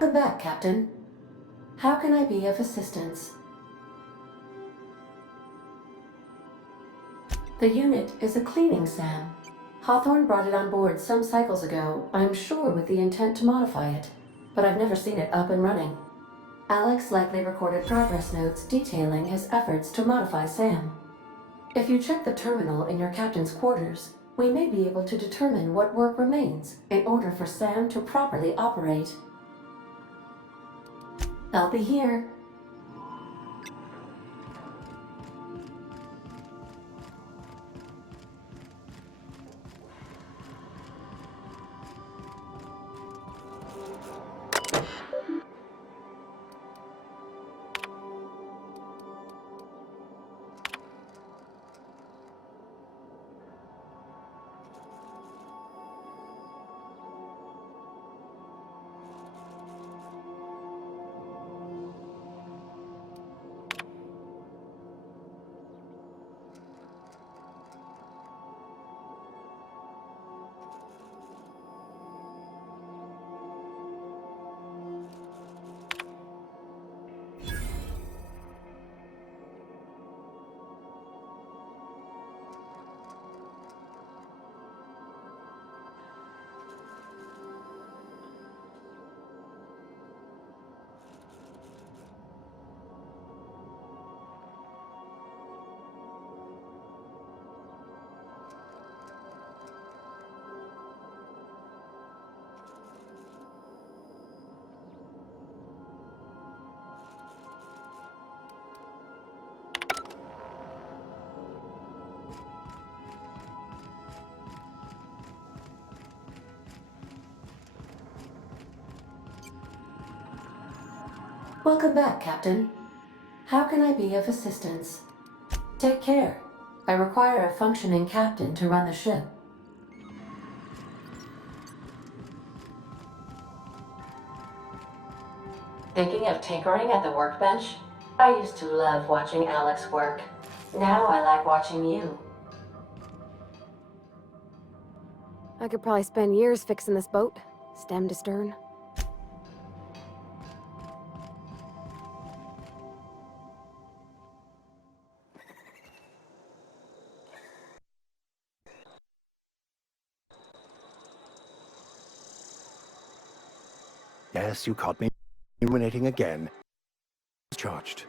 Welcome back, Captain. How can I be of assistance? The unit is a cleaning SAM. Hawthorne brought it on board some cycles ago, I'm sure with the intent to modify it, but I've never seen it up and running. Alex likely recorded progress notes detailing his efforts to modify SAM. If you check the terminal in your captain's quarters, we may be able to determine what work remains in order for SAM to properly operate. I'll be here. Welcome back, Captain. How can I be of assistance? Take care. I require a functioning captain to run the ship. Thinking of tinkering at the workbench? I used to love watching Alex work. Now I like watching you. I could probably spend years fixing this boat, stem to stern. Yes, you caught me ruminating again. Charged.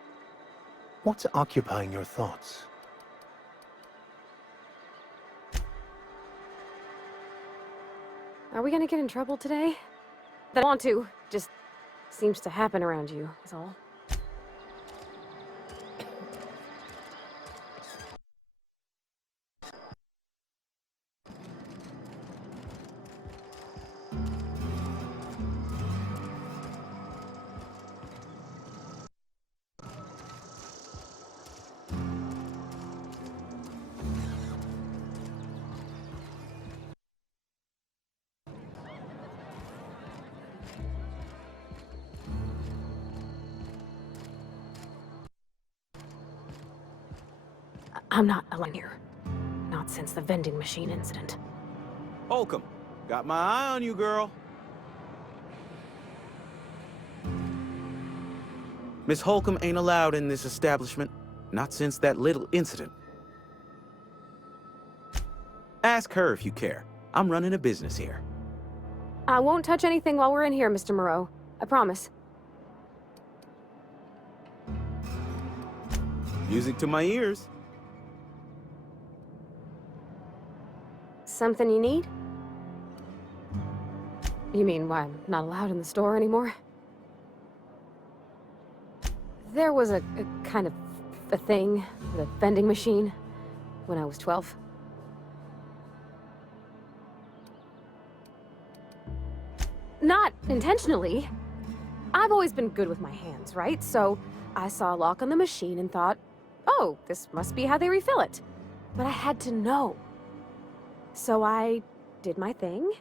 What's occupying your thoughts? Are we gonna get in trouble today? I want to. Just seems to happen around you, is all. I'm not alone here. Not since the vending machine incident. Holcomb, got my eye on you, girl. Miss Holcomb ain't allowed in this establishment. Not since that little incident. Ask her if you care. I'm running a business here. I won't touch anything while we're in here, Mr. Moreau. I promise. Music to my ears. Something you need? You mean why I'm not allowed in the store anymore? There was a kind of a thing, the vending machine, when I was 12. Not intentionally. I've always been good with my hands, right? So I saw a lock on the machine and thought, oh, this must be how they refill it. But I had to know. So I did my thing,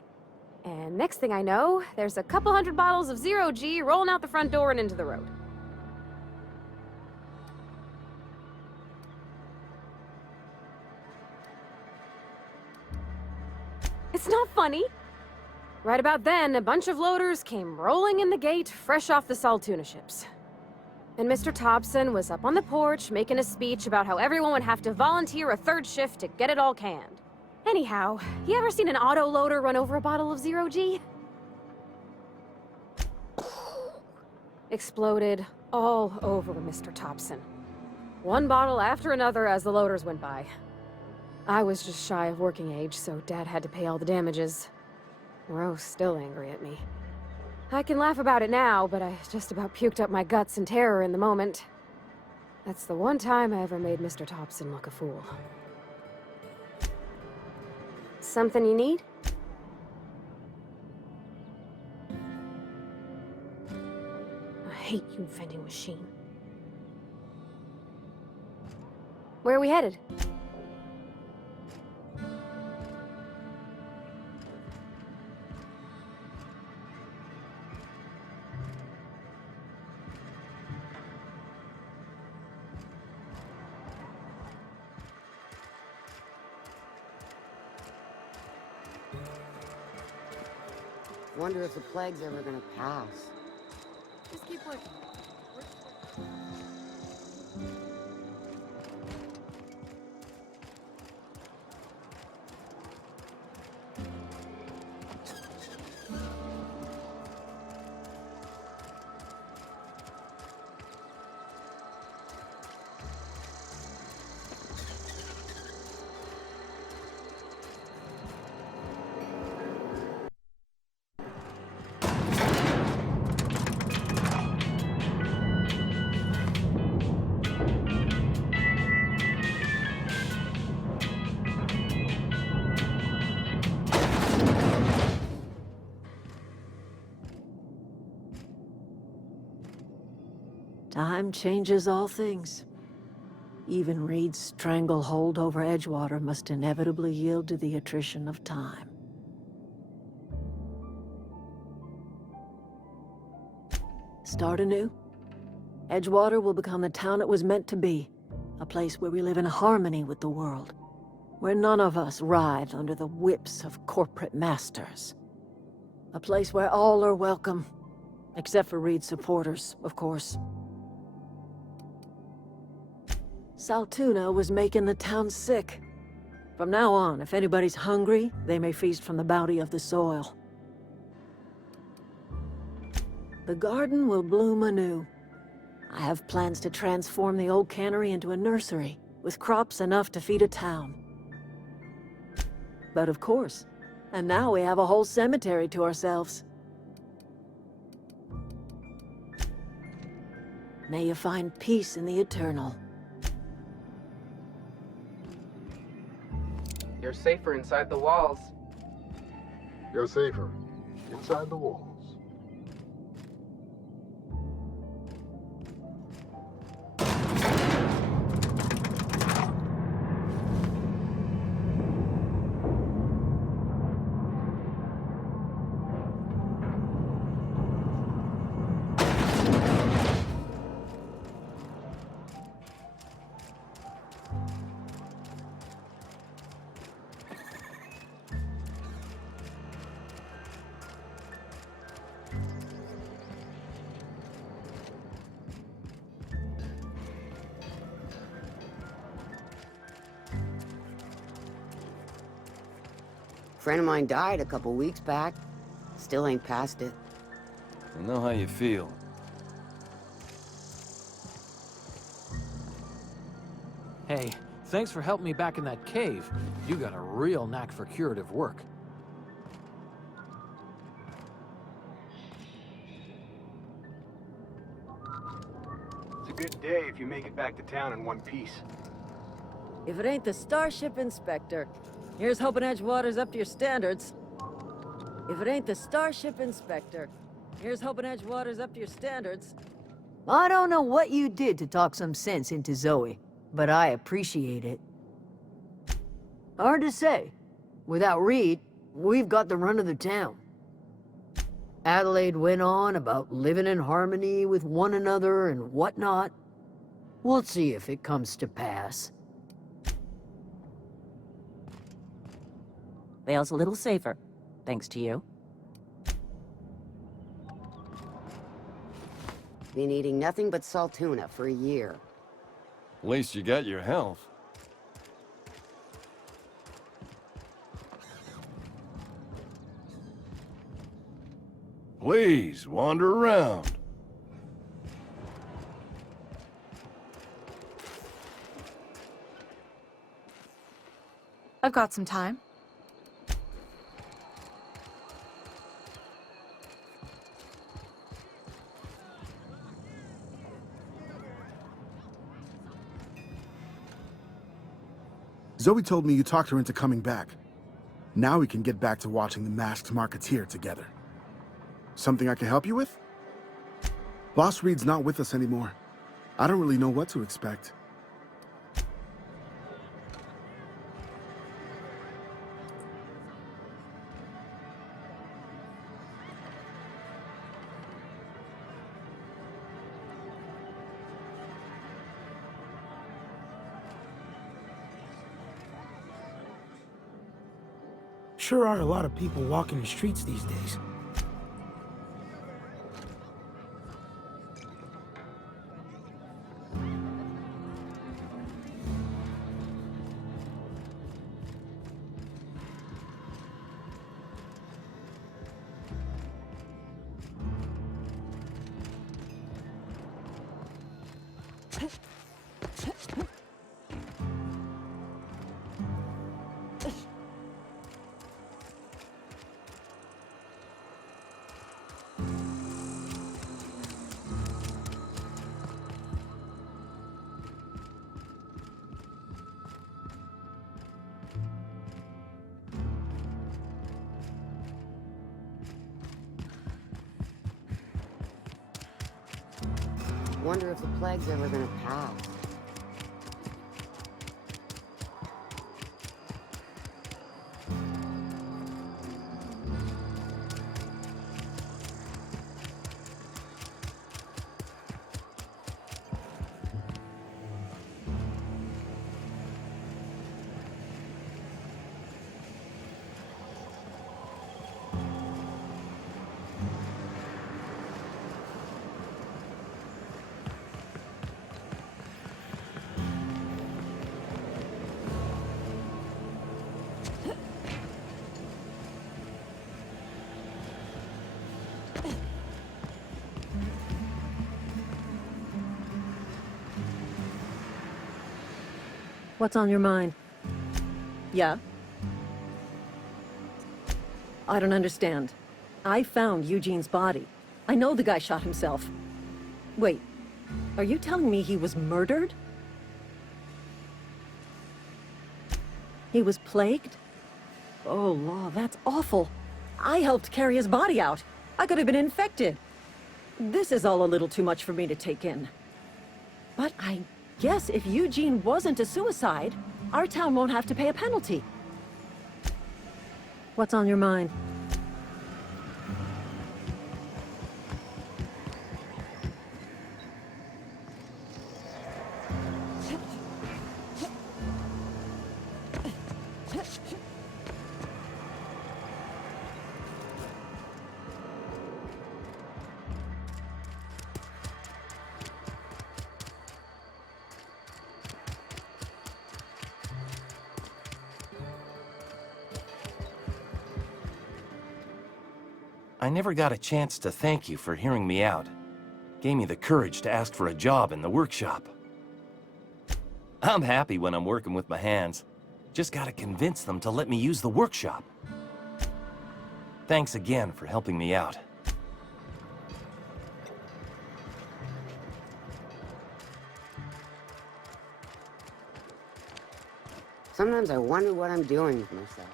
and next thing I know, there's a couple hundred bottles of 0G rolling out the front door and into the road. It's not funny. Right about then, a bunch of loaders came rolling in the gate, fresh off the Saltuna ships. And Mr. Thompson was up on the porch making a speech about how everyone would have to volunteer a third shift to get it all canned. Anyhow, you ever seen an auto loader run over a bottle of Zero G? Exploded all over Mr. Thompson. One bottle after another as the loaders went by. I was just shy of working age, so Dad had to pay all the damages. Rose still angry at me. I can laugh about it now, but I just about puked up my guts in terror in the moment. That's the one time I ever made Mr. Thompson look a fool. Something you need? I hate you, vending machine. Where are we headed? Wonder if the plague's ever gonna pass. Just keep looking. Time changes all things. Even Reed's stranglehold over Edgewater must inevitably yield to the attrition of time. Start anew. Edgewater will become the town it was meant to be. A place where we live in harmony with the world. Where none of us writhe under the whips of corporate masters. A place where all are welcome. Except for Reed's supporters, of course. Saltuna was making the town sick. From now on, if anybody's hungry, they may feast from the bounty of the soil. The garden will bloom anew. I have plans to transform the old cannery into a nursery, with crops enough to feed a town. But of course, and now we have a whole cemetery to ourselves. May you find peace in the eternal. You're safer inside the walls. You're safer inside the walls. Friend of mine died a couple weeks back. Still ain't past it. I know how you feel. Hey, thanks for helping me back in that cave. You got a real knack for curative work. It's a good day if you make it back to town in one piece. If it ain't the Starship Inspector, here's hoping Edgewater's up to your standards. If it ain't the Starship Inspector, here's hoping Edgewater's up to your standards. I don't know what you did to talk some sense into Zoe, but I appreciate it. Hard to say. Without Reed, we've got the run of the town. Adelaide went on about living in harmony with one another and whatnot. We'll see if it comes to pass. Vale's a little safer, thanks to you. Been eating nothing but salt tuna for a year. At least you got your health. Please, wander around. I've got some time. Zoe told me you talked her into coming back. Now we can get back to watching the Masked Marketeer together. Something I can help you with? Boss Reed's not with us anymore. I don't really know what to expect. Sure are a lot of people walking the streets these days. Wonder if the plague's ever gonna pass. What's on your mind? Yeah? I don't understand. I found Eugene's body. I know the guy shot himself. Wait, are you telling me he was murdered? He was plagued? Oh, Law, that's awful. I helped carry his body out. I could have been infected. This is all a little too much for me to take in. But I guess if Eugene wasn't a suicide, our town won't have to pay a penalty. What's on your mind? I never got a chance to thank you for hearing me out. Gave me the courage to ask for a job in the workshop. I'm happy when I'm working with my hands. Just gotta convince them to let me use the workshop. Thanks again for helping me out. Sometimes I wonder what I'm doing with myself.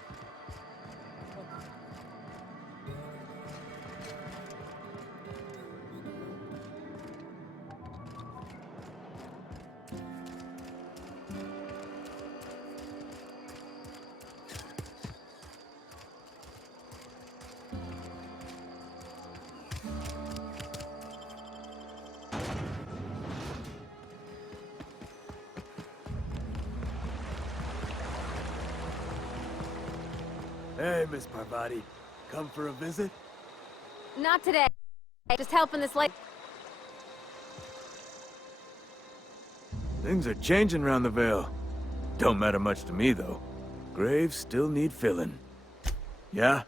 Hey, Miss Parvati. Come for a visit? Not today. Just helping this lady. Things are changing around the Vale. Don't matter much to me, though. Graves still need filling. Yeah?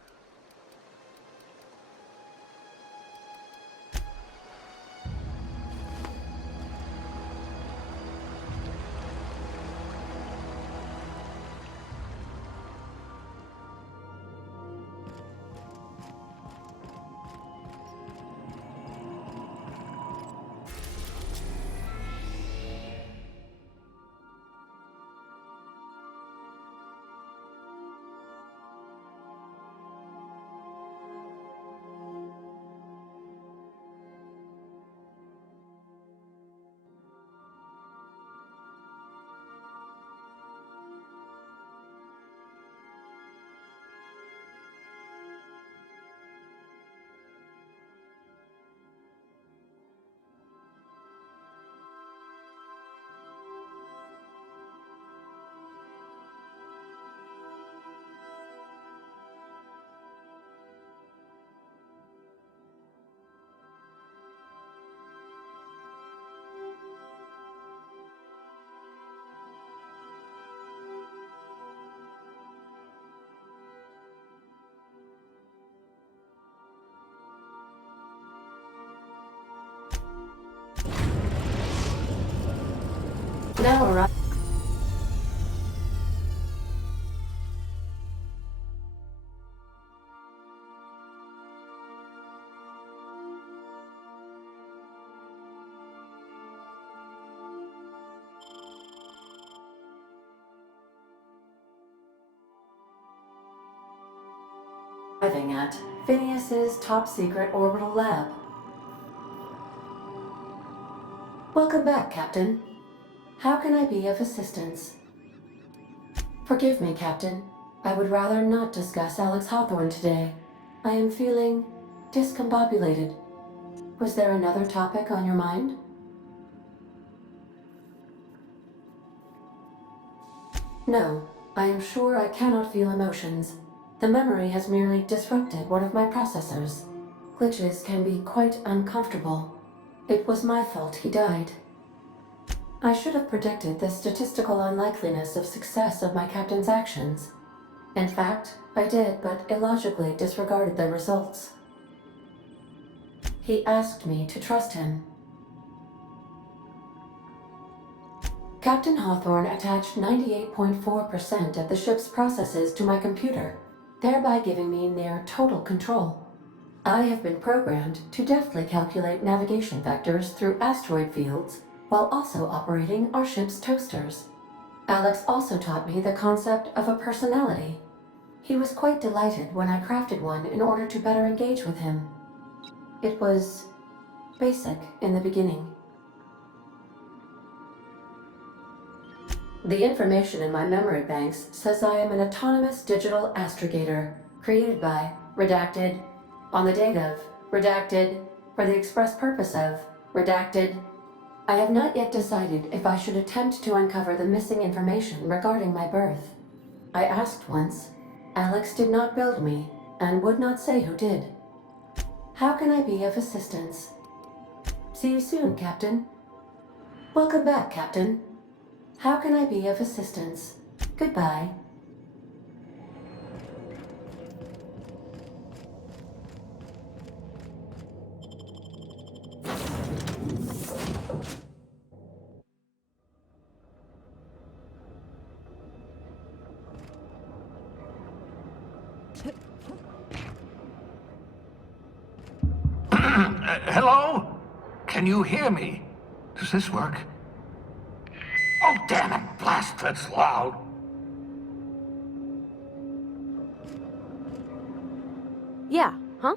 Now arrive. Arriving at Phineas's top-secret orbital lab. Welcome back, Captain. How can I be of assistance? Forgive me, Captain. I would rather not discuss Alex Hawthorne today. I am feeling discombobulated. Was there another topic on your mind? No, I am sure I cannot feel emotions. The memory has merely disrupted one of my processors. Glitches can be quite uncomfortable. It was my fault he died. I should have predicted the statistical unlikeliness of success of my captain's actions. In fact, I did, but illogically disregarded the results. He asked me to trust him. Captain Hawthorne attached 98.4% of the ship's processes to my computer, thereby giving me near total control. I have been programmed to deftly calculate navigation vectors through asteroid fields while also operating our ship's toasters. Alex also taught me the concept of a personality. He was quite delighted when I crafted one in order to better engage with him. It was basic in the beginning. The information in my memory banks says I am an autonomous digital astrogator, created by, redacted, on the date of, redacted, for the express purpose of, redacted. I have not yet decided if I should attempt to uncover the missing information regarding my birth. I asked once. Alex did not build me, and would not say who did. How can I be of assistance? See you soon, Captain. Welcome back, Captain. How can I be of assistance? Goodbye. Hello? Can you hear me? Does this work? Oh, damn it! Blast, that's loud! Yeah, huh?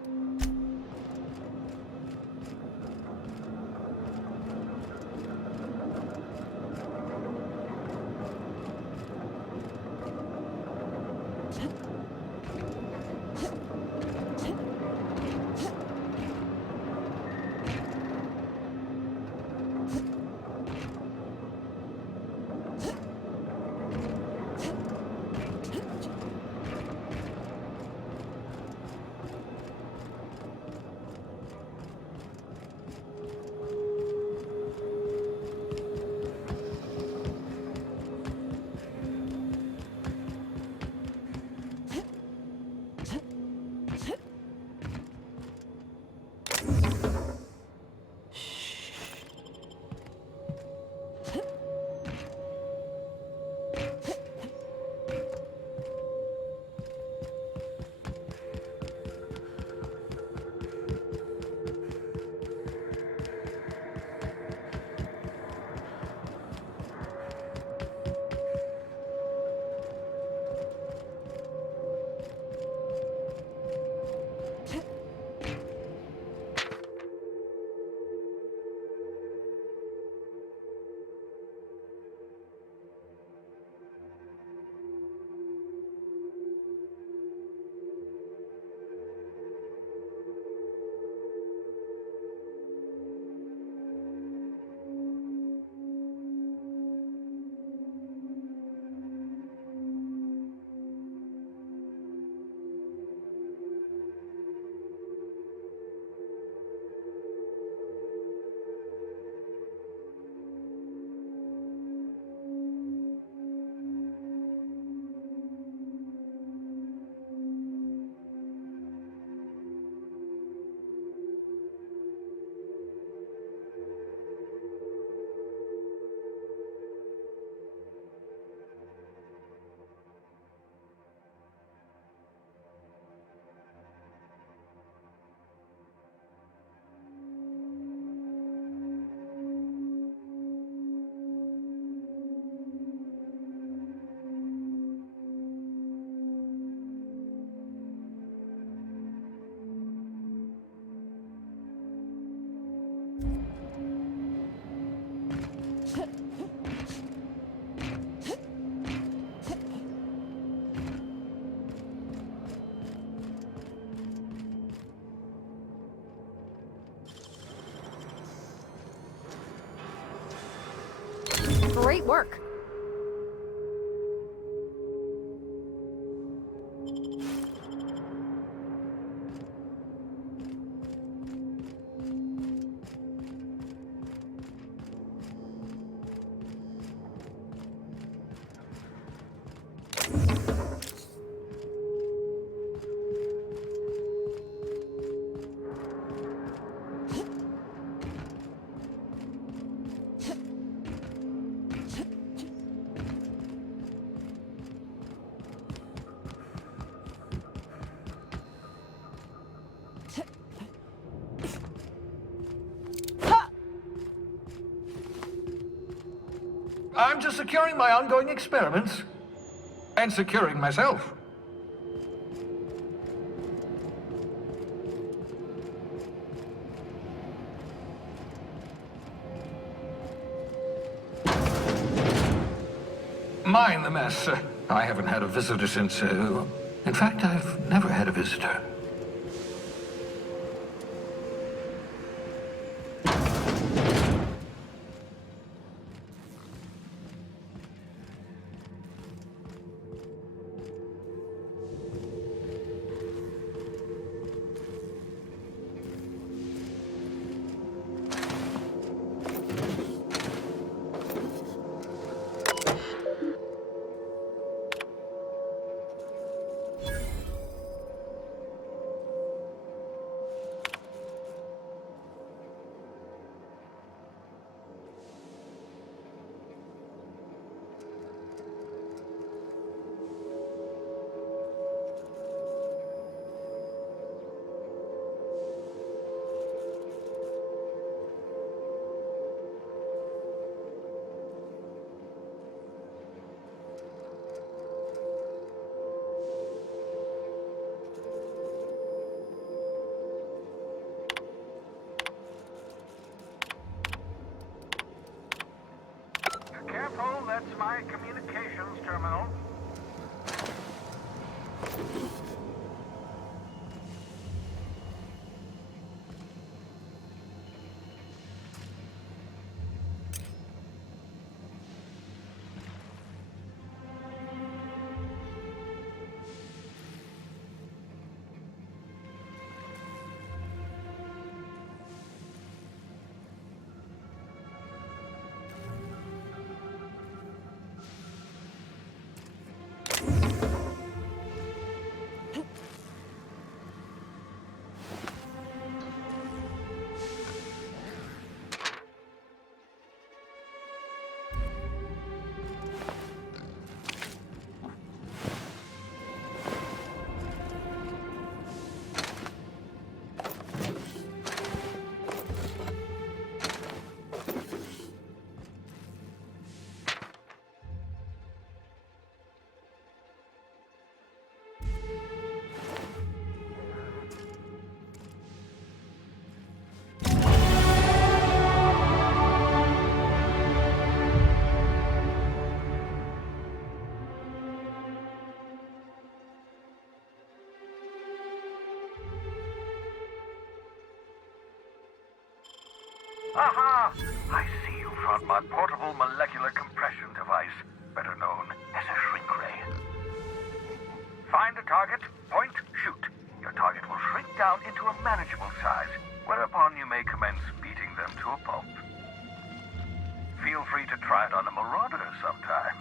Great work. I'm just securing my ongoing experiments. And securing myself. Mind the mess. I haven't had a visitor since... in fact, I've never had a visitor. Careful, that's my communications terminal. Aha! I see you found my portable molecular compression device, better known as a shrink ray. Find a target, point, shoot. Your target will shrink down into a manageable size, whereupon you may commence beating them to a pulp. Feel free to try it on a marauder sometime.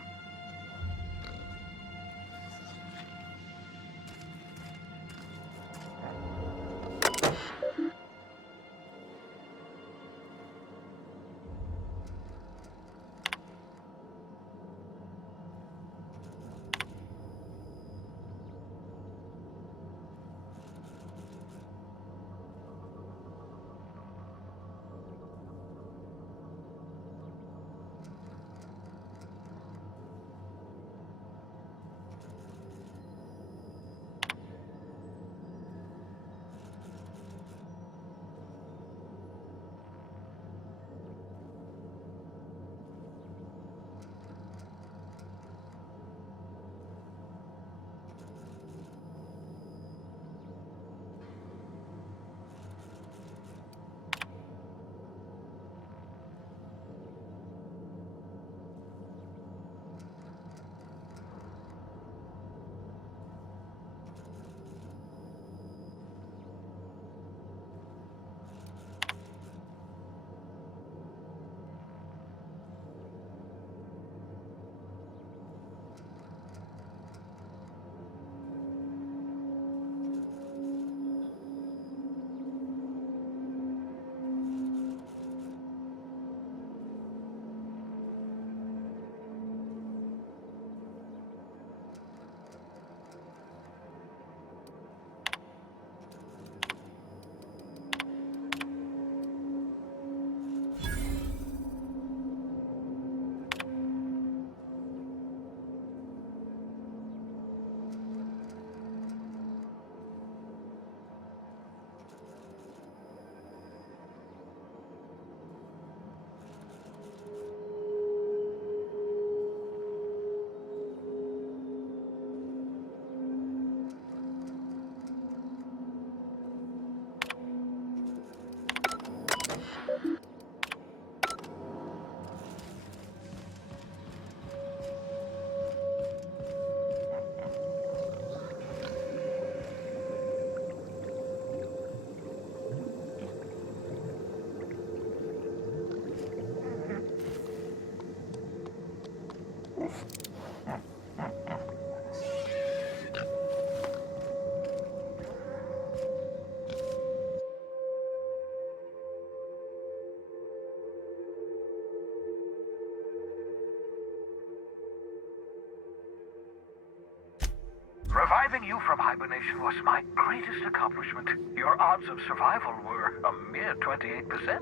Reviving you from hibernation was my greatest accomplishment. Your odds of survival were a mere 28%.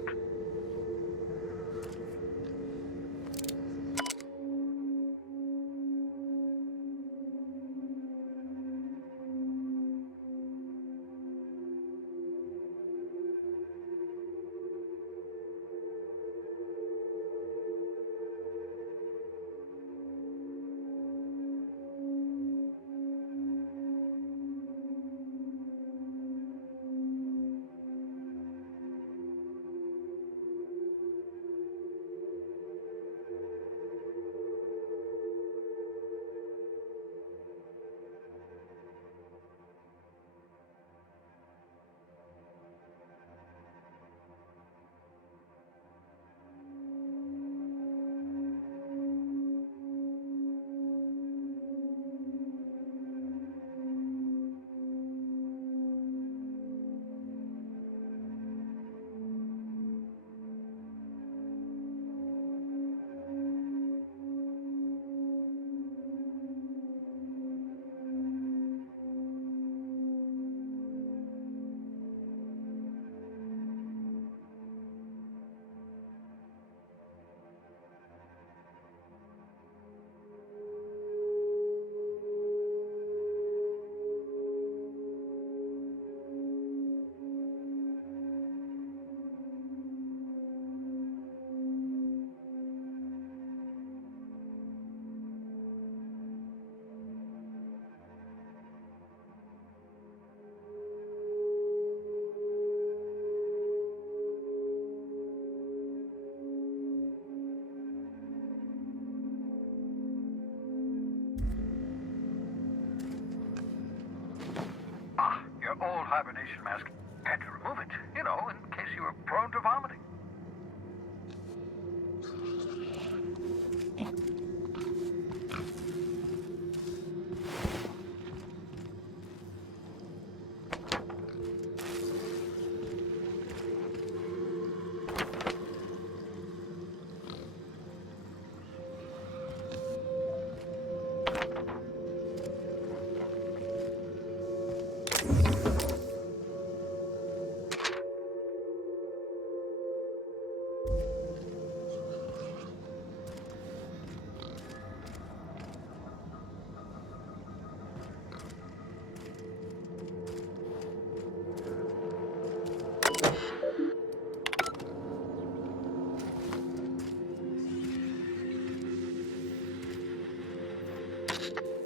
hibernation mask. Had to remove it, you know, in case you were prone to vomiting.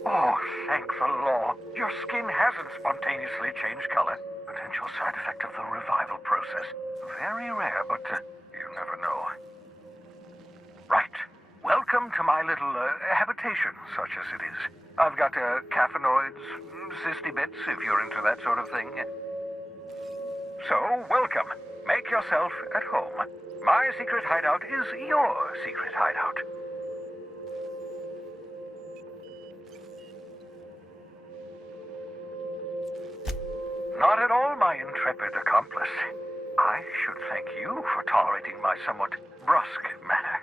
Oh, thank the law. Your skin hasn't spontaneously changed color. Potential side effect of the revival process. Very rare, but you never know. Right. Welcome to my little habitation, such as it is. I've got caffeinoids, cysty bits, if you're into that sort of thing. So, welcome. Make yourself at home. My secret hideout is your secret hideout. Not at all, my intrepid accomplice. I should thank you for tolerating my somewhat brusque manner.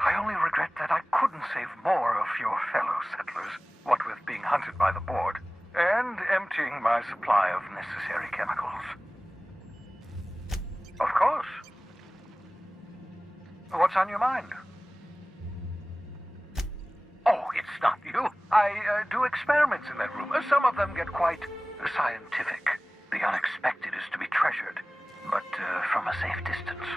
I only regret that I couldn't save more of your fellow settlers, what with being hunted by the board, and emptying my supply of necessary chemicals. Of course. What's on your mind? Oh, it's not you. I do experiments in that room. Some of them get quite scientific. The unexpected is to be treasured, but from a safe distance.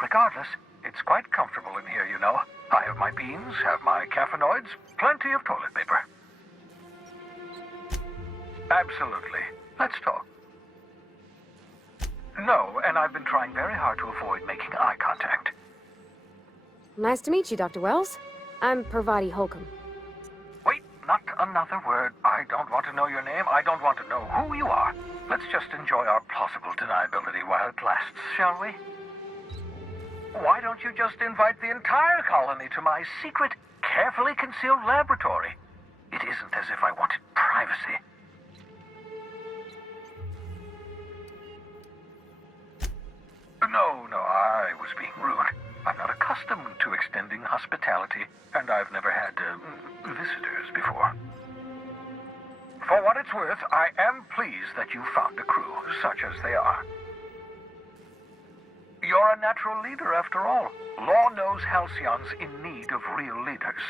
Regardless, it's quite comfortable in here, you know. I have my beans, have my caffeinoids, plenty of toilet paper. Absolutely. Let's talk. No, and I've been trying very hard to avoid making eye contact. Nice to meet you, Dr. Wells. I'm Parvati Holcomb. Wait, not another word. I don't want to know your name. I don't want to know who you are. Let's just enjoy our plausible deniability while it lasts, shall we? Why don't you just invite the entire colony to my secret, carefully concealed laboratory? It isn't as if I wanted privacy. No, I was being rude. I'm not accustomed to extending hospitality, and I've never had visitors before. For what it's worth, I am pleased that you found a crew, such as they are. You're a natural leader, after all. Law knows Halcyon's in need of real leaders.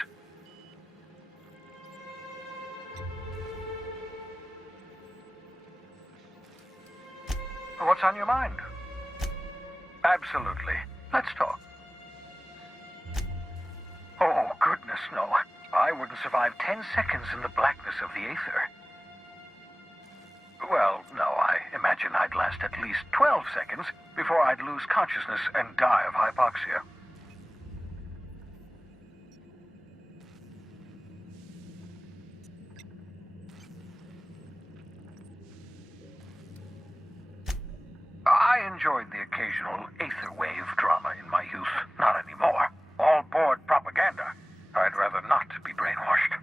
What's on your mind? Absolutely. Let's talk. Oh, goodness, no. I wouldn't survive 10 seconds in the blackness of the aether. Well, no, I imagine I'd last at least 12 seconds before I'd lose consciousness and die of hypoxia. I enjoyed the occasional aether wave drama in my youth. Not anymore. All board propaganda. I'd rather not be brainwashed.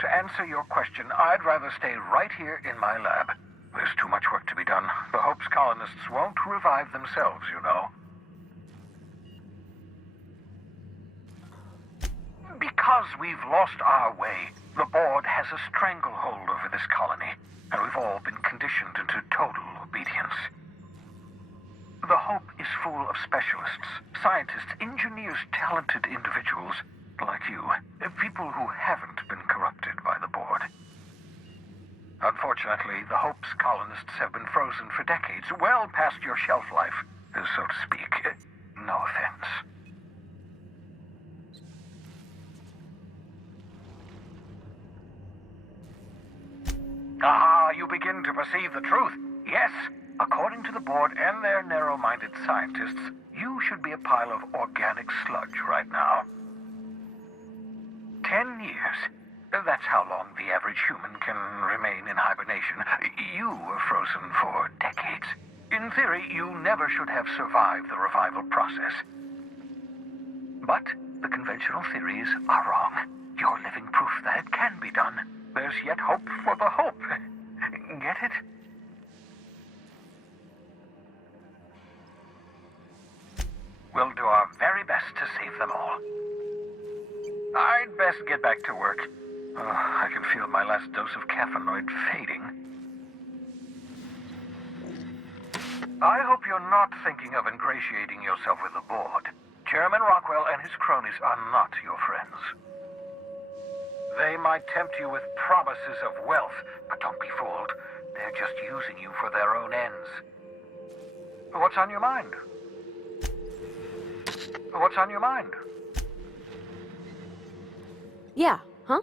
To answer your question, I'd rather stay right here in my lab. There's too much work to be done. The Hope's colonists won't revive themselves, you know. Because we've lost our way, the board has a stranglehold over this colony, and we've all been conditioned into total obedience. The Hope is full of specialists, scientists, engineers, talented individuals like you, people who haven't been corrupted by the board. Unfortunately, the Hope's colonists have been frozen for decades, well past your shelf life, so to speak. No offense. Ah, you begin to perceive the truth. Yes, according to the board and their narrow-minded scientists, you should be a pile of organic sludge right now. 10 years. That's how long the average human can remain in hibernation. You were frozen for decades. In theory, you never should have survived the revival process. But the conventional theories are wrong. You're living proof that it can be done. There's yet hope for the hope. Get it? We'll do our very best to save them all. I'd best get back to work. I can feel my last dose of caffeinoid fading. I hope you're not thinking of ingratiating yourself with the board. Chairman Rockwell and his cronies are not your friends. They might tempt you with promises of wealth, but don't be fooled. They're just using you for their own ends. What's on your mind? What's on your mind? Yeah, huh?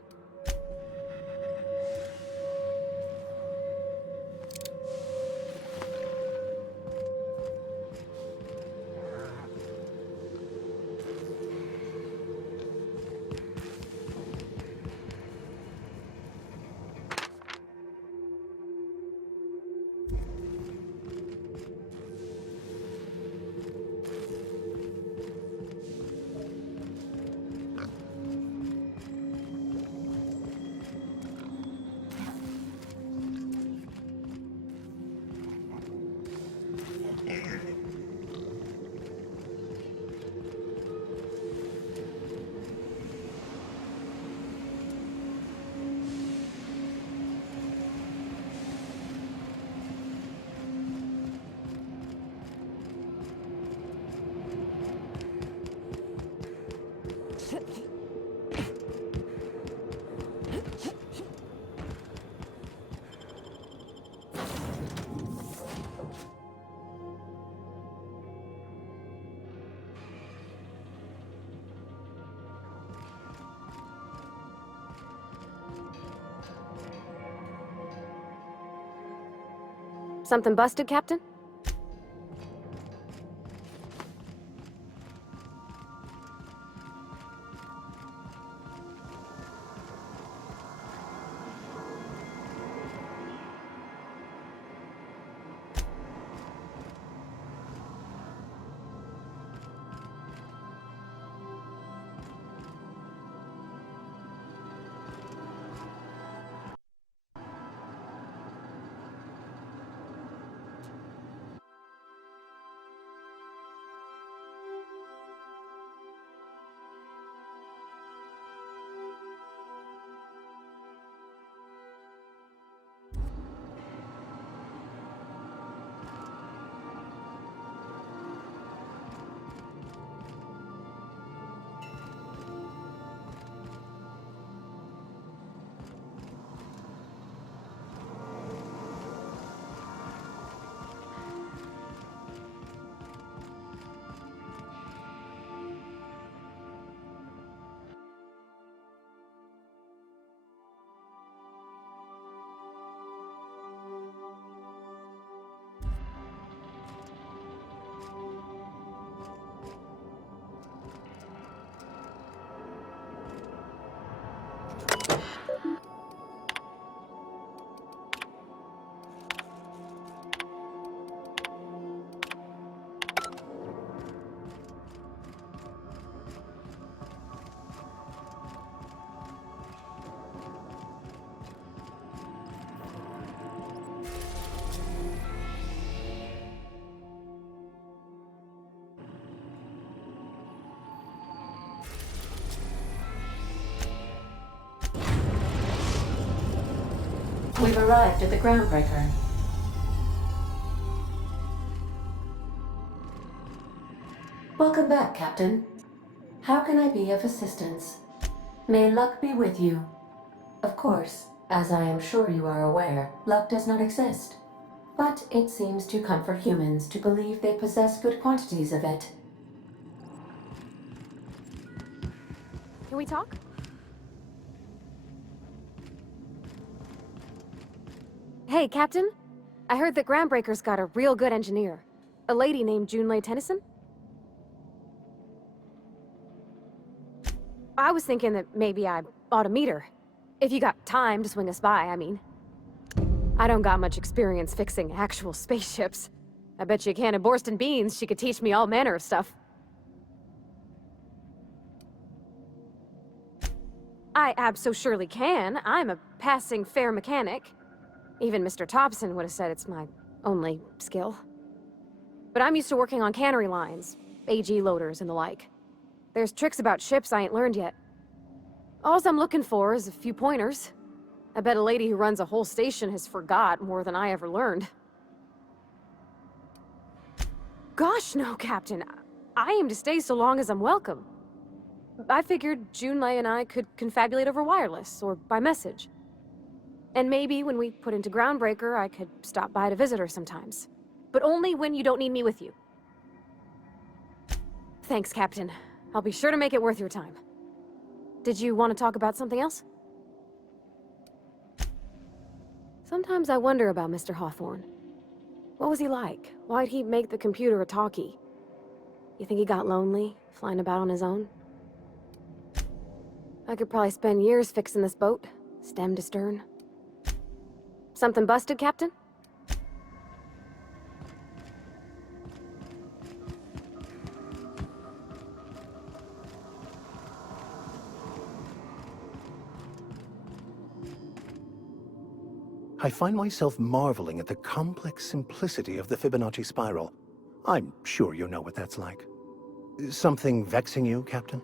Something busted, Captain? We've arrived at the Groundbreaker. Welcome back, Captain. How can I be of assistance? May luck be with you. Of course, as I am sure you are aware, luck does not exist. But it seems to comfort humans to believe they possess good quantities of it. Can we talk? Hey, Captain. I heard that Groundbreaker's got a real good engineer. A lady named Junlei Tennyson? I was thinking that maybe I ought to meet her. If you got time to swing us by, I mean. I don't got much experience fixing actual spaceships. I bet you a can of Borston beans she could teach me all manner of stuff. I abso-surely can. I'm a passing fair mechanic. Even Mr. Thompson would have said it's my only skill. But I'm used to working on cannery lines, AG loaders and the like. There's tricks about ships I ain't learned yet. All I'm looking for is a few pointers. I bet a lady who runs a whole station has forgot more than I ever learned. Gosh, no, Captain. I aim to stay so long as I'm welcome. I figured Junlei and I could confabulate over wireless, or by message. And maybe when we put into Groundbreaker, I could stop by to visit her sometimes. But only when you don't need me with you. Thanks, Captain. I'll be sure to make it worth your time. Did you want to talk about something else? Sometimes I wonder about Mr. Hawthorne. What was he like? Why'd he make the computer a talkie? You think he got lonely, flying about on his own? I could probably spend years fixing this boat, stem to stern. Something busted, Captain? I find myself marveling at the complex simplicity of the Fibonacci spiral. I'm sure you know what that's like. Something vexing you, Captain?